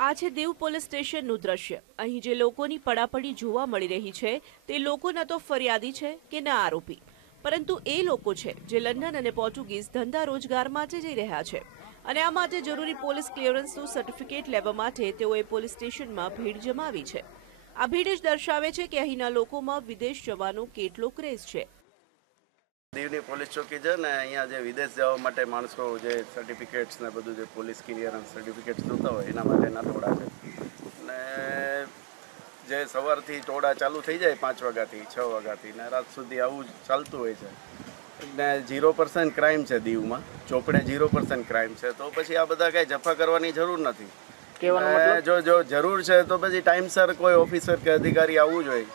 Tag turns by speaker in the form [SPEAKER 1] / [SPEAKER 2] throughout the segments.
[SPEAKER 1] આ છે દેવ પોલીસ સ્ટેશનનું દ્રશ્ય. અહીં જે લોકોની પડાપડી જોવા મળી રહી છે, તે લોકો ન તો ફરિયાદી છે કે ન આરોપી. પરંતુ એ લોકો છે જે લંડન અને પોર્ટુગીઝ ધંધા રોજગાર માટે જઈ રહ્યા છે. અને આ માટે જરૂરી પોલીસ ક્લિયરન્સનું સર્ટિફિકેટ લેવા માટે તેઓએ પોલીસ સ્ટેશનમાં ભીડ જમાવી છે. આ ભીડ જ દર્શાવે છે કે અહીંના લોકોમાં વિદેશ જવાનો કેટલો ક્રેઝ છે.
[SPEAKER 2] દીવની પોલીસ ચોકી છે ને અહીંયા જે વિદેશ જવા માટે માણસો જે સર્ટિફિકેટ્સ ને બધું જે પોલીસ ક્લિયરન્સ સર્ટિફિકેટ્સ જોતા હોય એના માટેના ટોળા છે. ને જે સવારથી ટોળા ચાલુ થઈ જાય પાંચ વાગ્યાથી છ વાગ્યાથી ને રાત સુધી આવું જ ચાલતું હોય છે. ને ઝીરો પર્સન્ટ ક્રાઇમ છે દીવમાં ચોપડે ઝીરો પર્સન્ટ ક્રાઇમ છે. તો પછી આ બધા કાંઈ જફા કરવાની જરૂર નથી. જો જો જરૂર છે તો પછી ટાઈમસર કોઈ ઓફિસર કે અધિકારી આવવું જોઈએ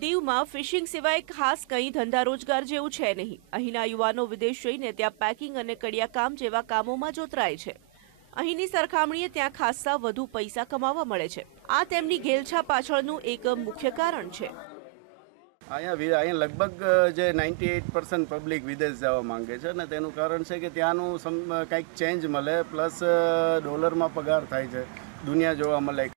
[SPEAKER 1] દીવમાં ફિશિંગ સિવાય ખાસ કંઈ ધંધા રોજગાર જેવું છે નહીં. અહીંના યુવાનો વિદેશ જઈને ત્યાં પેકિંગ અને કડિયાકામ જેવા કામોમાં જોતરાય છે. અહીંની સરખામણીએ ત્યાં ખાસ્સા વધુ પૈસા કમાવા મળે છે. આ તેમની ઘેલછા પાછળનું એક મુખ્ય કારણ છે.
[SPEAKER 2] અહીંયા અહીંયા લગભગ જે નાઇન્ટી એઇટ પર્સન્ટ પબ્લિક વિદેશ જવા માંગે છે અને તેનું કારણ છે કે ત્યાંનું સમ કંઈક ચેન્જ મળે, પ્લસ ડોલરમાં પગાર થાય છે. દુનિયા જોવા મળે.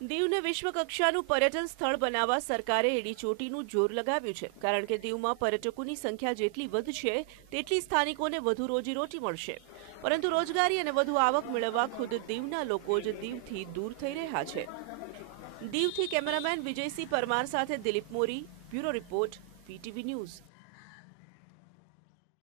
[SPEAKER 1] દીવને વિશ્વ કક્ષાનું પર્યટન સ્થળ બનાવવા સરકારે એડી ચોટીનું જોર લગાવ્યું છે. કારણ કે દીવમાં પર્યટકોની સંખ્યા જેટલી વધશે, તેટલી સ્થાનિકોને વધુ રોજીરોટી મળશે. પરંતુ રોજગારી અને વધુ આવક મેળવવા ખુદ દીવના લોકો જ દીવથી દૂર થઈ રહ્યા છે. દીવથી કેમેરામેન વિજયસિંહ પરમાર સાથે Dilip Mori, bureau report, PTV news.